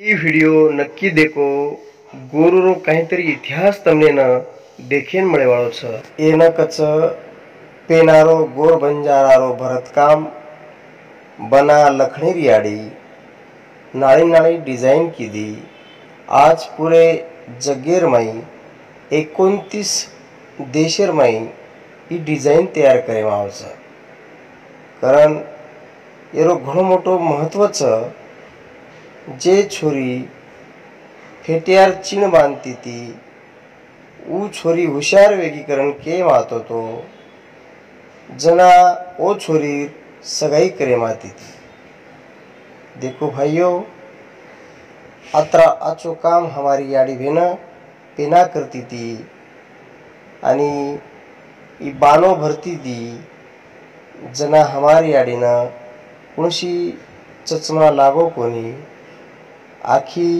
ये वीडियो नक्की देखो गोरुरो काहीतरी इतिहास तमने न देखेन मळे वाळो छ एन कच पेनारो गोर बंजारारो भरतकाम बना लखणेरी आड़ी नाड़ी नाड़ी डिजाइन की दी आज पूरे जगेर माई 29 देशेर माई ही डिजाइन तयार करे मावच कारण एरो घणो मोठो महत्व छ जे छोरी फेटियार चिण बांधती थी ऊ छोरी हुशार वेगीकरण के मातो तो जना ओ छोरी सगाई करे माती थी। देखो भाइयों अत्रा आचो काम हमारी याडी भेना पेना करती थी आणि ई बानो भरती थी जना हमारी याडीना कोणशी चचमा लागो कोणी आखी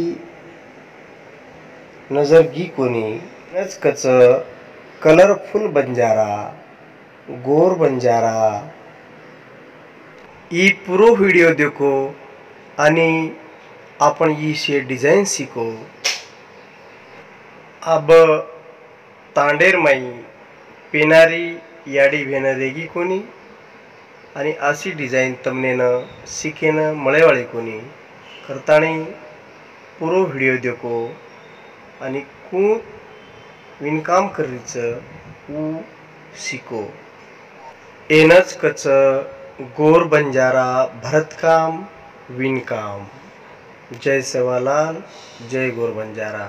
नजर गी कोणी नच कच कलरफुल बंजारा गोर बंजारा ई पूरो वीडियो देखो आणि आपण ई से डिजाइन सीखो। अब तांडेर माई पेनारी याडी भेना रेगी कोणी आणि अशी डिजाइन तमने न सीखेन मळेवाळे कोणी करताणी पूरो वीडियो देखो आणि कू विणकाम करीच ऊ सीखो। एनच कच गोर बंजारा भरतकाम विणकाम। जय सेवालाल जय गोर बंजारा।